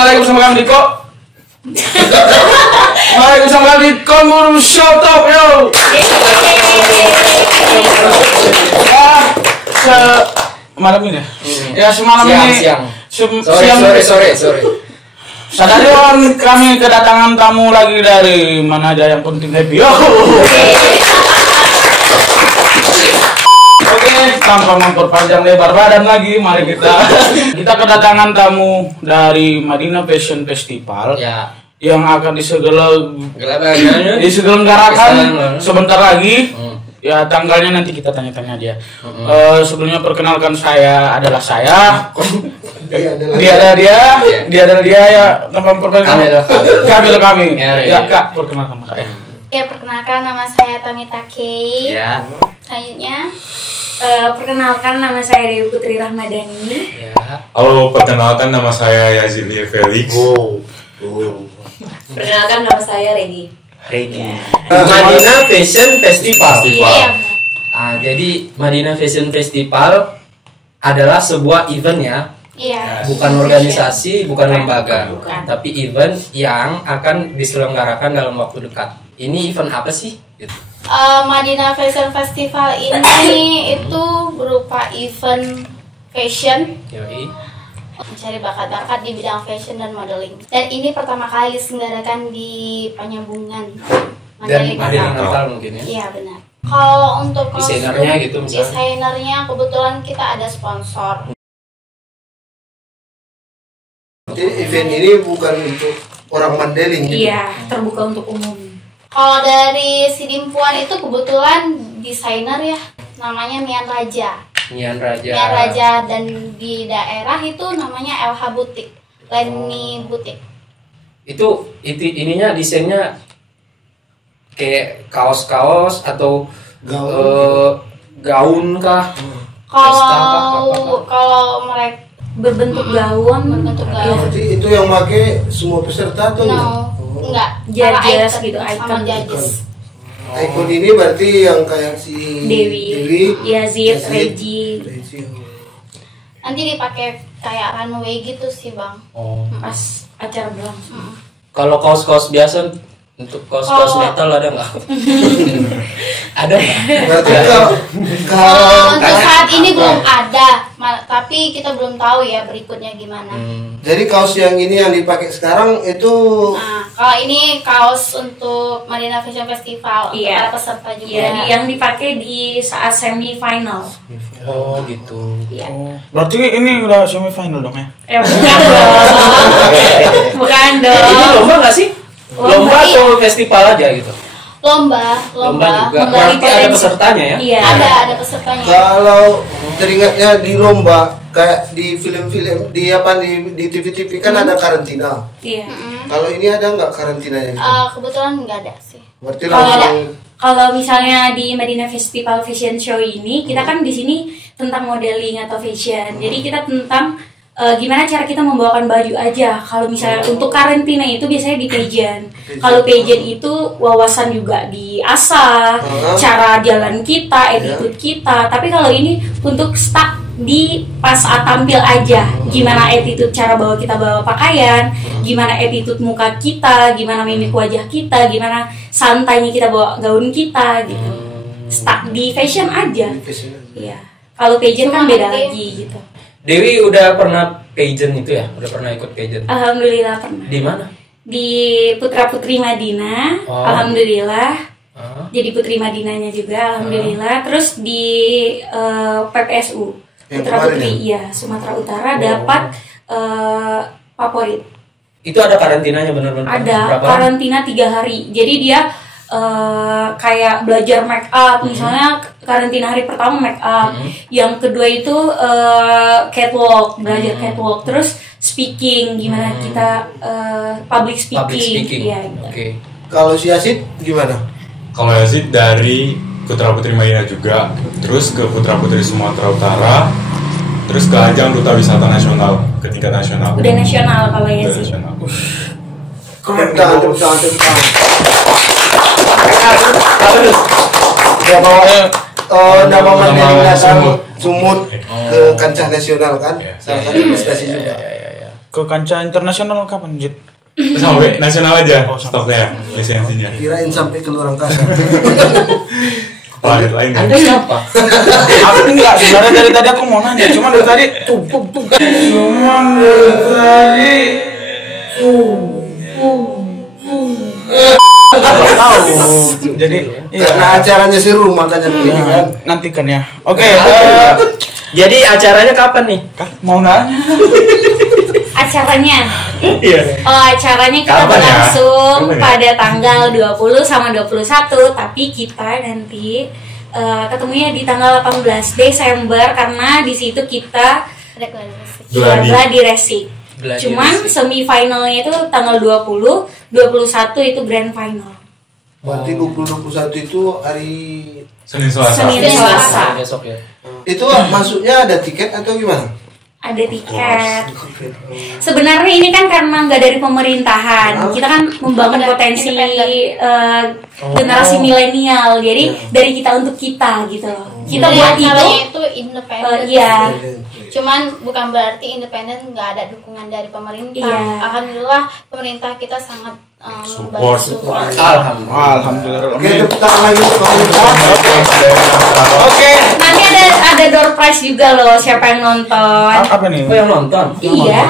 kembali bersama kami Diko. Kembali bersama kami di Komur Show Top yo. Ya, malam ini. Ya semalam ini. Sore. Sadarion kami kedatangan tamu lagi dari mana aja yang penting happy. Oke, tanpa memperpanjang lebar badan lagi, mari kita kedatangan tamu dari Madinah Fashion Festival Ya. yang akan diselenggarakan sebentar lagi. Ya tanggalnya nanti kita tanya-tanya dia. Sebelumnya perkenalkan saya adalah saya. Dia adalah dia ya. Tanpa memperpanjang. Kami. Ya Kak, perkenalkan saya. Ya, perkenalkan nama saya Tamita Kei. Ya. Selanjutnya, perkenalkan nama saya Dewi Putri Rahmadani. Ya. Halo, perkenalkan nama saya Yazilia Felix. Perkenalkan nama saya Regi. Madinah Fashion Festival. iya. Jadi Madinah Fashion Festival adalah sebuah event ya, Iya. bukan organisasi, bukan lembaga, Bukan. tapi event yang akan diselenggarakan dalam waktu dekat. Ini event apa sih? Gitu. Madinah Fashion Festival ini itu berupa event fashion, Yoi. mencari bakat-bakat di bidang fashion dan modeling. Dan ini pertama kali diselenggarakan di Penyambungan Dan Mandalika. Madinah Natal mungkin ya. Iya benar. Kalau untuk kostum, Desainernya gitu misalnya. desainernya kebetulan kita ada sponsor. Jadi event ini bukan untuk orang Mandailing gitu. Iya, terbuka untuk umum. Kalau dari Sidimpuan itu kebetulan desainer ya, namanya Mian Raja. Nian Raja. Mian Raja, dan di daerah itu namanya LH Butik, Leni Butik. Itu ininya desainnya kayak kaos-kaos atau gaun kah? Kalau mereka Berbentuk gaun, berbentuk gaun, Berarti itu yang pakai semua peserta tuh? no, enggak, Judges para gitu, sama icon. judges. Ikon ini berarti yang kayak si Dewi, Yazid, Regi. Nanti dipakai kayak runway gitu sih bang. Oh. Pas acara berlangsung. Kalau kaos-kaos biasa untuk kaos-kaos Kalau- metal ada nggak? Ada nggak? Berarti kalau Untuk saat ini belum ada, tapi kita belum tahu ya berikutnya gimana. jadi kaos yang ini yang dipakai sekarang itu Nah, kalau ini kaos untuk Madinah Fashion Festival, untuk Iya. para peserta juga. Iya, yang dipakai di saat semifinal. Oh gitu. Iya. Berarti ini udah semifinal dong ya? Bukan dong. Bukan dong. Ini lomba nggak sih? Lomba Lomba, atau festival aja gitu? Lomba juga. menggali Berarti ada potensi. pesertanya ya? Iya. Ada pesertanya. kalau teringatnya di lomba kayak di film-film di TV-TV kan ada karantina. Iya. Kalau ini ada nggak karantinanya? Gitu? Kebetulan nggak ada sih. Berarti Kalau langsung Kalau misalnya di Madinah Festival Fashion Show ini, kita kan di sini tentang modeling atau fashion. Jadi kita tentang gimana cara kita membawakan baju aja. Kalau misalnya untuk karantina itu biasanya di pageant. Kalau pageant itu wawasan juga diasah, cara jalan kita, attitude kita. Tapi kalau ini untuk stuck di pas saat tampil aja, gimana attitude cara bawa pakaian, gimana attitude muka kita, gimana mimik wajah kita, gimana santainya kita bawa gaun kita gitu. Stuck di fashion aja. Iya. Kalau pageant kan beda lagi gitu. Dewi udah pernah pageant itu ya? Udah pernah ikut pageant? Alhamdulillah pernah. Di mana? Di Putra Putri Madinah, Oh. alhamdulillah. Ah. Jadi Putri Madinahnya juga, alhamdulillah. Terus di PPSU Yang Putra kemarin Putri, iya Sumatera Utara dapat favorit. Itu ada karantinanya bener-bener? Ada Berapa lama? karantina 3 hari. Jadi dia kayak belajar make up, misalnya karantina hari pertama make up, yang kedua itu catwalk, belajar catwalk, terus speaking, gimana kita public speaking, Public speaking. ya. Gitu. Oke. kalau si Asid gimana? Kalau Yazid dari Putra Putri Madinah juga, terus ke Putra Putri Sumatera Utara, terus ke ajang Duta Wisata Nasional ke tingkat nasional. Udah nasional kalau ya Udah sih. nasional. Tentang. Ya bawa Nama Mandailing datang Sumut. Sumut ke kancah nasional kan, Iya. salah satu prestasi juga. Ya. ke kancah internasional kapan, Jit? Sampai nasional aja stopnya lisensinya. Kirain sampai ke luar angkasa. Planet lain kan? Anda siapa? Aku enggak, sebenarnya dari tadi aku mau nanya, cuma dari tadi tuh. Cuma dari tadi tahu. Jadi Karena acaranya seru makanya begini kan. nantikan ya. Oke, Jadi acaranya kapan nih? mau nanya. Acaranya. Iya. Oh, acaranya kita Kapan ya? berlangsung Kapan ya? pada tanggal 20 sama 21, tapi kita nanti ketemunya di tanggal 18 Desember karena di situ kita Gladi. gladi racing. Gladi Cuman racing. semifinalnya itu tanggal 20, 21 itu grand final. Berarti 2021 itu hari Senin Selasa. Senin Selasa. Besok ya. itu masuknya ada tiket atau gimana? Ada tiket. Sebenarnya ini kan karena nggak dari pemerintahan, kita kan membangun potensi generasi milenial. Jadi dari kita untuk kita gitu loh. Kita buat caranya itu. itu independen. Iya. Cuman bukan berarti independen nggak ada dukungan dari pemerintah. Iya. Alhamdulillah pemerintah kita sangat Support. support. Alhamdulillah. Oke, tepuk tangan lagi untuk pemerintah. Oke. Nanti ada door prize juga loh, siapa yang nonton. Apa nih? Oh, yang nonton? Iya,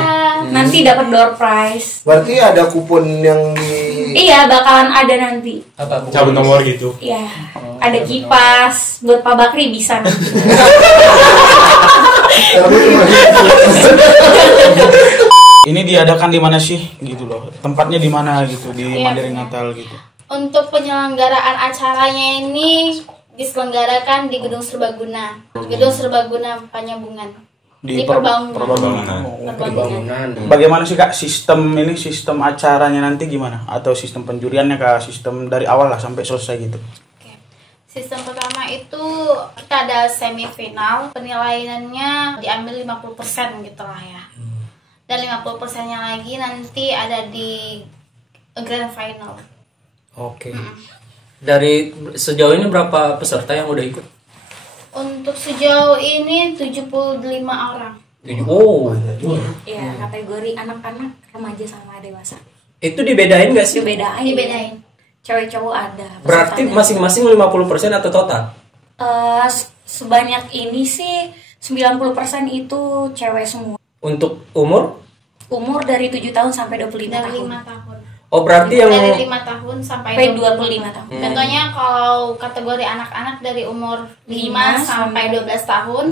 nanti dapat door prize. Berarti ada kupon yang di Iya, bakalan ada nanti. Apa bukan? Cabut nomor gitu. Iya, ada kipas buat Pak Bakri bisa nanti. Ini diadakan di mana sih gitu loh? Tempatnya di mana gitu di Iya. Mandiri Natal gitu. Untuk penyelenggaraan acaranya ini diselenggarakan di Gedung Serbaguna. Gedung Serbaguna Panyambungan. Di Perbangunan. Perbangunan. Pembangunan. Bagaimana sih Kak sistem acaranya nanti gimana? Atau sistem penjuriannya Kak? Sistem dari awal lah sampai selesai gitu. Oke. Sistem pertama itu kita ada semifinal, penilaiannya diambil 50% gitu lah ya. Dan 50%-nya lagi nanti ada di grand final. Oke. Dari sejauh ini berapa peserta yang udah ikut? Untuk sejauh ini 75 orang. Oh, Iya, kategori anak-anak, remaja sama dewasa. itu dibedain nggak sih? Dibedain. Cewek cowok ada. Berarti pesertanya. masing-masing 50% atau total? Sebanyak ini sih 90% itu cewek semua. Untuk umur? Umur dari 7 tahun sampai 25 Dari tahun. 5 tahun. Oh, berarti yang Dari 5 tahun sampai Sampai 25 tahun. Contohnya kalau kategori anak-anak dari umur 5 sampai 12 tahun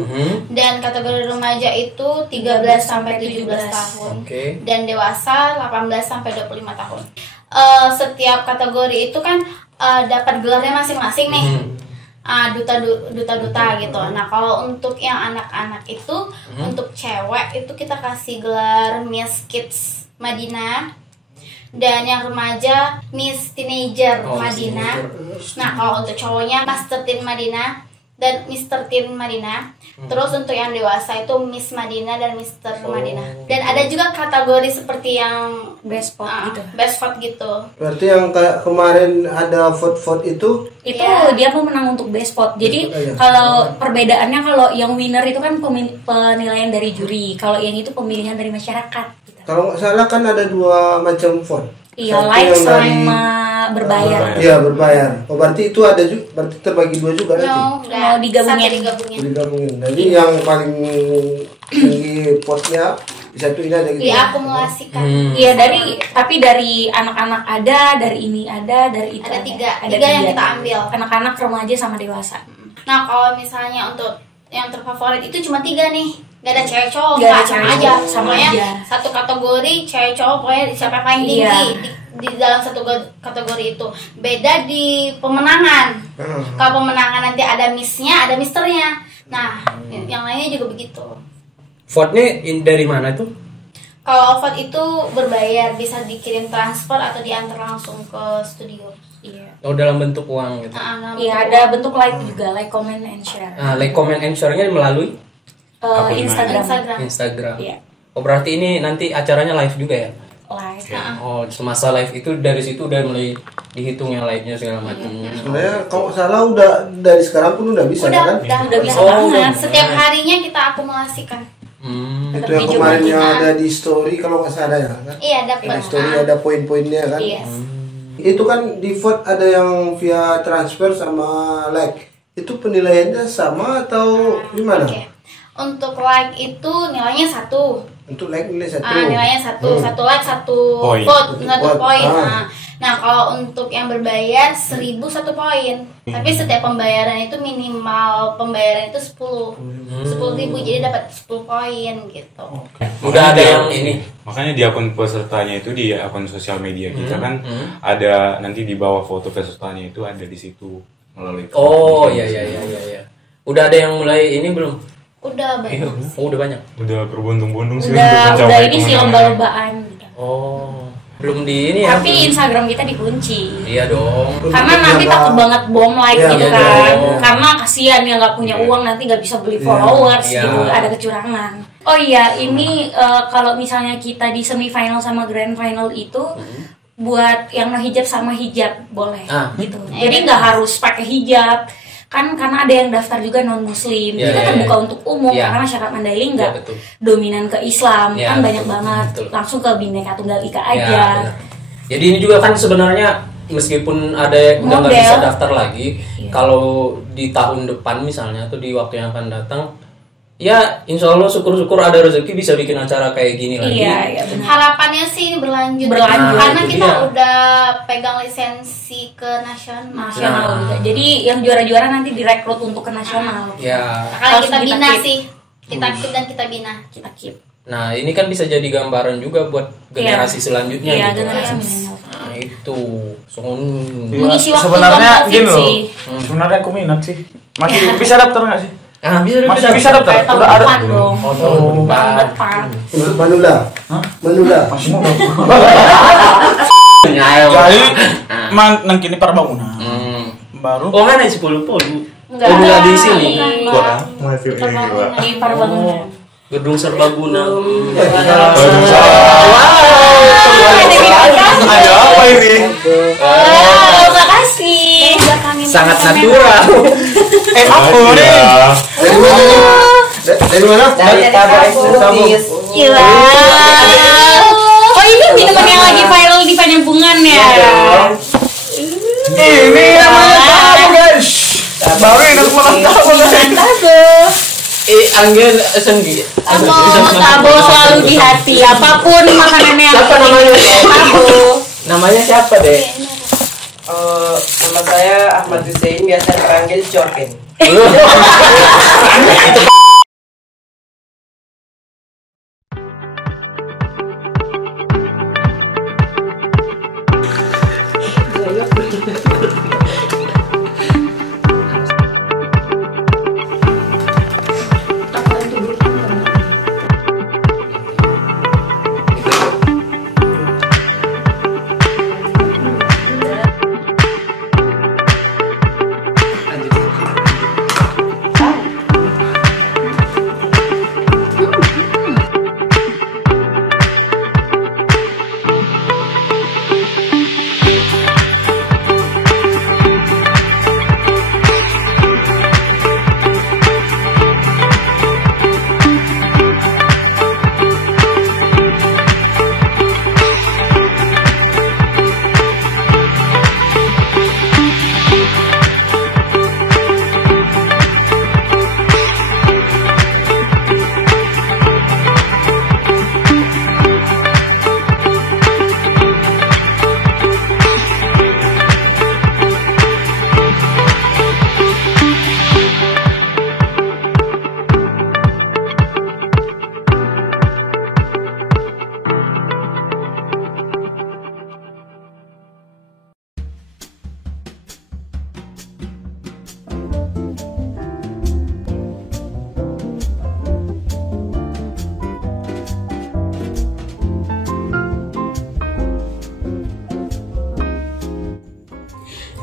dan kategori remaja itu 13 sampai 17 tahun. Oke. Dan dewasa 18 sampai 25 tahun. Setiap kategori itu kan dapat gelarnya masing-masing nih. Duta-duta gitu. Nah, kalau untuk yang anak-anak itu untuk cewek itu kita kasih gelar Miss Kids Madinah. Dan yang remaja Miss Teenager Madinah. Nah, kalau untuk cowoknya Master Teen Madinah dan Mr. Teen Madinah. Terus untuk yang dewasa itu Miss Madinah dan Mr. Madinah. Dan ada juga kategori seperti yang Best spot gitu. best vote gitu. Berarti yang kayak kemarin ada vote-vote itu Itu Iya. dia pemenang untuk best spot. Jadi Iya. kalau perbedaannya kalau yang winner itu kan penilaian dari juri. Kalau yang itu pemilihan dari masyarakat gitu. kalau nggak salah kan ada dua macam vote. Iya, Satu like yang dari- sama berbayar. Iya, berbayar. Oh, berarti itu ada juga, berarti terbagi dua juga nanti. Mau digabungin. digabungin. Digabungin. Jadi yang paling tinggi potnya disatuin aja gitu. Diakumulasikan. Iya, dari anak-anak ada, dari ini ada, dari itu Ada tiga yang tiga. kita ambil. Anak-anak, remaja sama dewasa. Nah, kalau misalnya untuk yang terfavorit itu cuma 3 nih. Gak ada cewek cowok, Gak ada sama cewek aja. cowok, sama Pokoknya aja. satu kategori cewek cowok pokoknya siapa yang paling tinggi Iya. di dalam satu kategori itu. Beda di pemenangan. Kalau pemenangan nanti ada missnya, ada misternya. Nah, yang lainnya juga begitu. vote-nya dari mana tuh? Kalau vote itu berbayar, bisa dikirim transfer atau diantar langsung ke studio. Iya. Oh, dalam bentuk uang gitu. Iya, ada bentuk like juga, like, comment, and share. Nah, like, comment, and share-nya melalui Instagram. Instagram. Iya. Oh, berarti ini nanti acaranya live juga ya? Live. Oh, semasa live itu dari situ udah mulai dihitungnya live-nya segala macamnya. Sebenarnya kalau nggak salah udah dari sekarang pun udah bisa kan? Udah bisa Oh, banget. udah. Setiap harinya kita akumulasikan. Itu yang kemarin yang ada di story kalau nggak salah ya kan? Iya, dapat. Di story ada poin-poinnya kan? Yes. Itu kan di vote ada yang via transfer sama like. Itu penilaiannya sama atau gimana? Oke. Untuk like itu nilainya 1. Untuk like nilai 1. Nilainya 1. 1 like 1 Poin. vote, 1 Vote. poin. Nah, kalau untuk yang berbayar 1.000 1 poin. Tapi setiap pembayaran itu minimal pembayaran itu 10.000, jadi dapat 10 poin gitu. Udah ada yang ini. Makanya di akun pesertanya itu, di akun sosial media kita kan ada nanti di bawah foto pesertanya itu ada di situ melalui. Oh iya. Udah ada yang mulai ini belum? Udah banyak. Oh, udah banyak. Udah berbondong-bondong sih untuk Udah mencapai ini sih kemenangan. lomba-lombaan gitu. Oh, belum di ini ya. Tapi Instagram kita dikunci. Iya dong. Karena nanti takut banget bom like Iya, gitu iya kan. dong. Karena kasihan yang nggak punya uang nanti nggak bisa beli followers Iya. gitu, ada kecurangan. Oh iya, ini kalau misalnya kita di semifinal sama grand final itu buat yang no hijab sama hijab boleh gitu. Jadi nggak harus pakai hijab. Kan karena ada yang daftar juga non muslim. Iya, Itu iya, terbuka iya. untuk umum Iya. karena masyarakat Mandailing nggak Iya, betul. dominan ke Islam. Iya, Kan banyak betul, banget betul. langsung ke Bhinneka Tunggal Ika Ya, aja. benar. Jadi ini juga kan sebenarnya meskipun ada udah nggak Model. bisa daftar lagi, Iya. kalau di tahun depan misalnya atau di waktu yang akan datang, ya insya Allah syukur-syukur ada rezeki bisa bikin acara kayak gini lagi. Iya, benar. Harapannya sih berlanjut. Berlanjut. Karena Itu kita dia. udah pegang lisensi ke nasional. Nasional Nah. juga. Jadi yang juara-juara nanti direkrut untuk ke nasional. Ya. Makanya Harus kita kita bina keep. sih. Kita keep dan kita bina. Kita keep. Nah ini kan bisa jadi gambaran juga buat generasi selanjutnya Iya, gitu. generasi kan. milenial. Nah itu. Mengisi waktu Sebenarnya luang gini COVID loh. sih. Sebenarnya aku minat sih. Masih bisa daftar nggak sih? Ah, bisa Masih bisa daftar? Kayak tahun Udah ada. depan dong. Oh, tahun Tahun depan. depan. Manula. Manula. Masih muda. Nyayo. Jadi nang kini perbangunan. Baru. Oh mana 10-10. Enggak. Oh, enggak di sini. Enggak. Masih gila. Di Parbangunan. Gedung Serbaguna. Ada apa ini? Oh, makasih. Sangat natural. Aku nih. Dari mana? Dari mana? Dari Tabung Eksotis. Gila. Oh, ini minuman yang lagi viral di Penampungan ya. Ini namanya tahu guys. Baru enak banget tahu guys. Anggen Senggi. Tabo selalu di hati. Apapun makanannya yang Siapa namanya? Tabo. Namanya siapa deh? Nama saya Ahmad Hussein, biasa dipanggil Corken.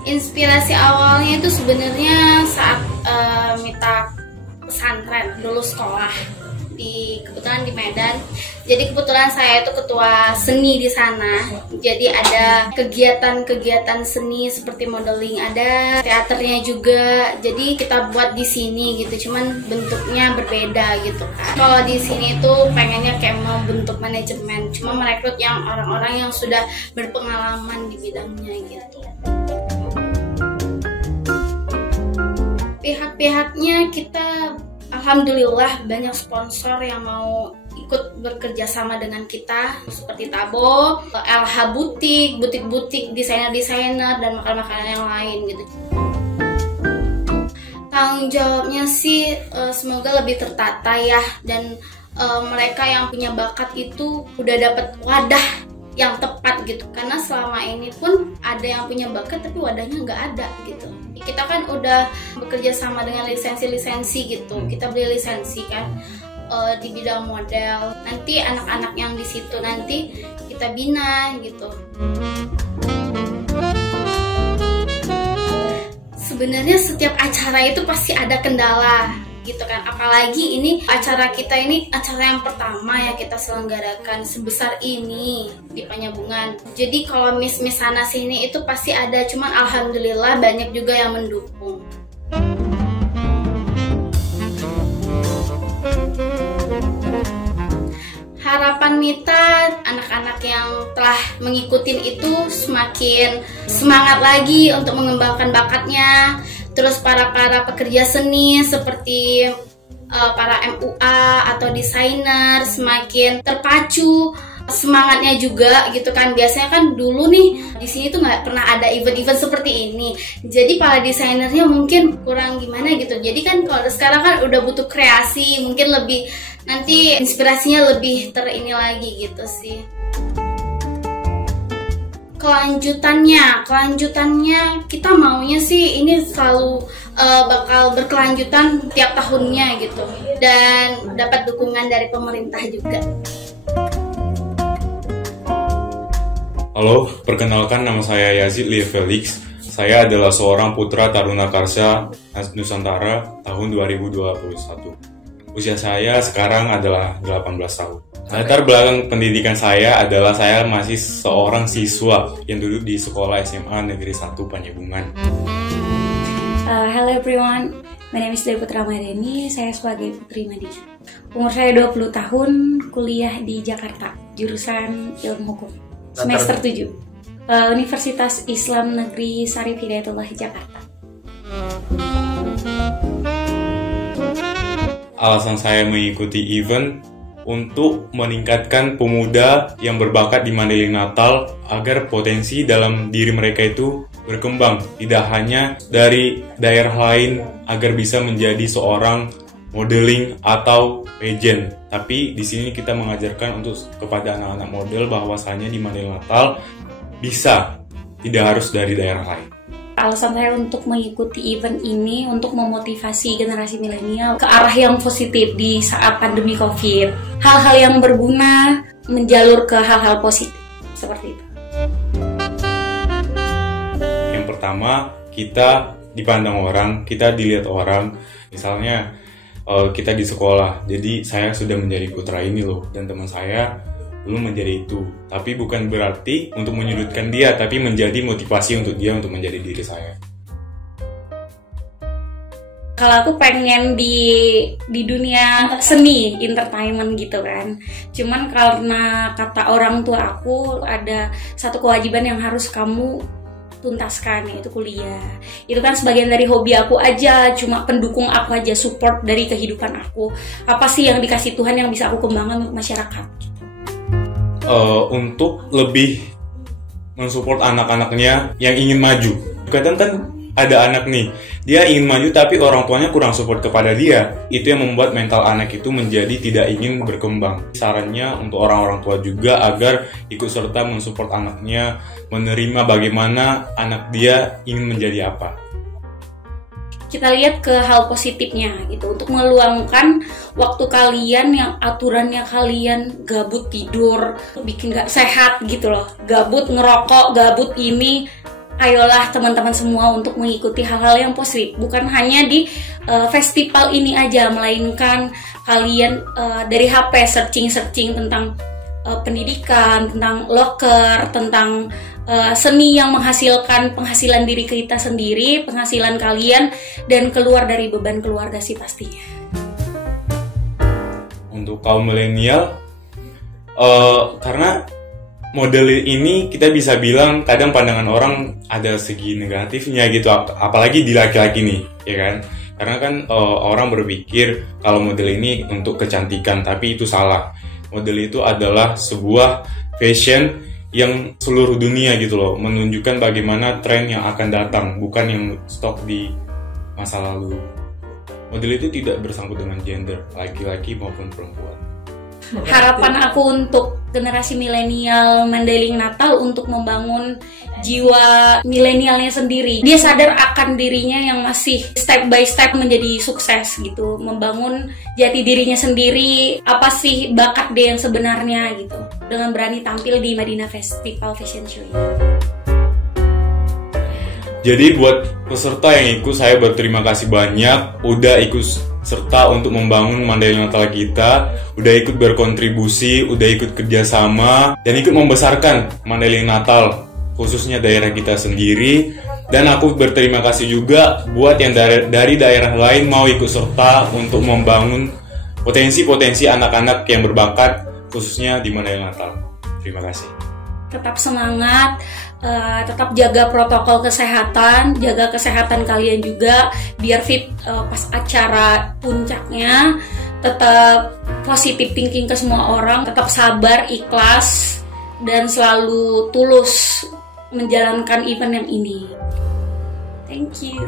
Inspirasi awalnya itu sebenarnya saat Mita pesantren dulu sekolah kebetulan di Medan. Jadi kebetulan saya itu ketua seni di sana. Jadi ada kegiatan-kegiatan seni seperti modeling, ada teaternya juga. Jadi kita buat di sini gitu, cuman bentuknya berbeda gitu kan. Kalau di sini tuh pengennya kayak mau bentuk manajemen, cuma merekrut yang orang-orang yang sudah berpengalaman di bidangnya gitu. Pihak-pihaknya kita alhamdulillah banyak sponsor yang mau ikut bekerja sama dengan kita seperti Tabo, LH Butik, butik-butik desainer-desainer dan makanan-makanan yang lain gitu. Tanggung jawabnya sih semoga lebih tertata ya, dan mereka yang punya bakat itu udah dapat wadah yang tepat gitu, karena selama ini pun ada yang punya bakat tapi wadahnya nggak ada gitu. Kita kan udah bekerja sama dengan lisensi-lisensi gitu, kita beli lisensi kan di bidang model. Nanti anak-anak yang di situ nanti kita bina gitu. Sebenarnya setiap acara itu pasti ada kendala gitu kan, apalagi ini acara kita ini acara yang pertama ya kita selenggarakan sebesar ini di Penyambungan. Jadi kalau miss sana sini itu pasti ada, cuman alhamdulillah banyak juga yang mendukung. Harapan Mita, anak-anak yang telah mengikuti itu semakin semangat lagi untuk mengembangkan bakatnya. Terus para pekerja seni seperti para MUA atau desainer semakin terpacu semangatnya juga gitu kan. Biasanya kan dulu nih di sini tuh nggak pernah ada event-event seperti ini. Jadi para desainernya mungkin kurang gimana gitu. Jadi kan kalau sekarang kan udah butuh kreasi, mungkin lebih nanti inspirasinya lebih terini lagi gitu sih. Kelanjutannya kita maunya sih ini selalu bakal berkelanjutan tiap tahunnya gitu, dan dapat dukungan dari pemerintah juga. Halo, perkenalkan nama saya Yazid Lia Felix. Saya adalah seorang putra Taruna Karsa Nusantara tahun 2021. Usia saya sekarang adalah 18 tahun. Latar belakang pendidikan saya adalah saya masih seorang siswa yang duduk di sekolah SMA Negeri 1 Penyambungan. Hello everyone, my name is Dewi Putra Maharani. Saya sebagai Putri Madinah. Umur saya 20 tahun, kuliah di Jakarta, jurusan Ilmu Hukum. Semester 7. Universitas Islam Negeri Syarif Hidayatullah, Jakarta. Alasan saya mengikuti event untuk meningkatkan pemuda yang berbakat di Mandailing Natal agar potensi dalam diri mereka itu berkembang, tidak hanya dari daerah lain agar bisa menjadi seorang modeling atau pageant. Tapi di sini kita mengajarkan untuk kepada anak-anak model bahwasanya di Mandailing Natal bisa, tidak harus dari daerah lain. Alasan saya untuk mengikuti event ini untuk memotivasi generasi milenial ke arah yang positif di saat pandemi COVID. Hal-hal yang berguna menjalur ke hal-hal positif seperti itu. Yang pertama, kita dipandang orang, kita dilihat orang. Misalnya kita di sekolah, jadi saya sudah menjadi putra ini loh, dan teman saya belum menjadi itu. Tapi bukan berarti untuk menyudutkan dia, tapi menjadi motivasi untuk dia untuk menjadi diri saya. Kalau aku pengen di dunia seni, entertainment gitu kan. Cuman karena kata orang tua aku ada satu kewajiban yang harus kamu tuntaskan, yaitu kuliah. Itu kan sebagian dari hobi aku aja, cuma pendukung aku aja, support dari kehidupan aku. Apa sih yang dikasih Tuhan yang bisa aku kembangkan untuk masyarakat gitu. Untuk lebih mensupport anak-anaknya yang ingin maju. Kadang kan ada anak nih, dia ingin maju tapi orang tuanya kurang support kepada dia. Itu yang membuat mental anak itu menjadi tidak ingin berkembang. Sarannya untuk orang-orang tua juga agar ikut serta mensupport anaknya, menerima bagaimana anak dia ingin menjadi apa. Kita lihat ke hal positifnya gitu, untuk meluangkan waktu kalian yang aturannya kalian gabut tidur, bikin gak sehat gitu loh, gabut ngerokok, gabut ini, ayolah teman-teman semua untuk mengikuti hal-hal yang positif, bukan hanya di festival ini aja, melainkan kalian dari HP searching tentang pendidikan, tentang loker, tentang seni yang menghasilkan penghasilan diri kita sendiri, penghasilan kalian, dan keluar dari beban keluarga sih pastinya. Untuk kaum milenial, karena model ini kita bisa bilang kadang pandangan orang ada segi negatifnya gitu, apalagi di laki-laki nih, ya kan? Karena kan orang berpikir kalau model ini untuk kecantikan, tapi itu salah. Model itu adalah sebuah fashion yang seluruh dunia gitu loh, menunjukkan bagaimana tren yang akan datang, bukan yang stok di masa lalu. Model itu tidak bersangkut dengan gender, laki-laki maupun perempuan. Harapan aku untuk generasi milenial Mandailing Natal untuk membangun jiwa milenialnya sendiri. Dia sadar akan dirinya yang masih step by step menjadi sukses gitu, membangun jati dirinya sendiri, apa sih bakat dia yang sebenarnya gitu, dengan berani tampil di Madinah Festival Fashion Show ini. Jadi buat peserta yang ikut, saya berterima kasih banyak udah ikut serta untuk membangun Mandailing Natal kita, udah ikut berkontribusi, udah ikut kerjasama, dan ikut membesarkan Mandailing Natal, khususnya daerah kita sendiri. Dan aku berterima kasih juga buat yang dari daerah lain mau ikut serta untuk membangun potensi-potensi anak-anak yang berbakat, khususnya di Mandailing Natal. Terima kasih. Tetap semangat, tetap jaga protokol kesehatan, jaga kesehatan kalian juga biar fit pas acara puncaknya. Tetap positive thinking ke semua orang, tetap sabar, ikhlas, dan selalu tulus menjalankan event yang ini. Thank you.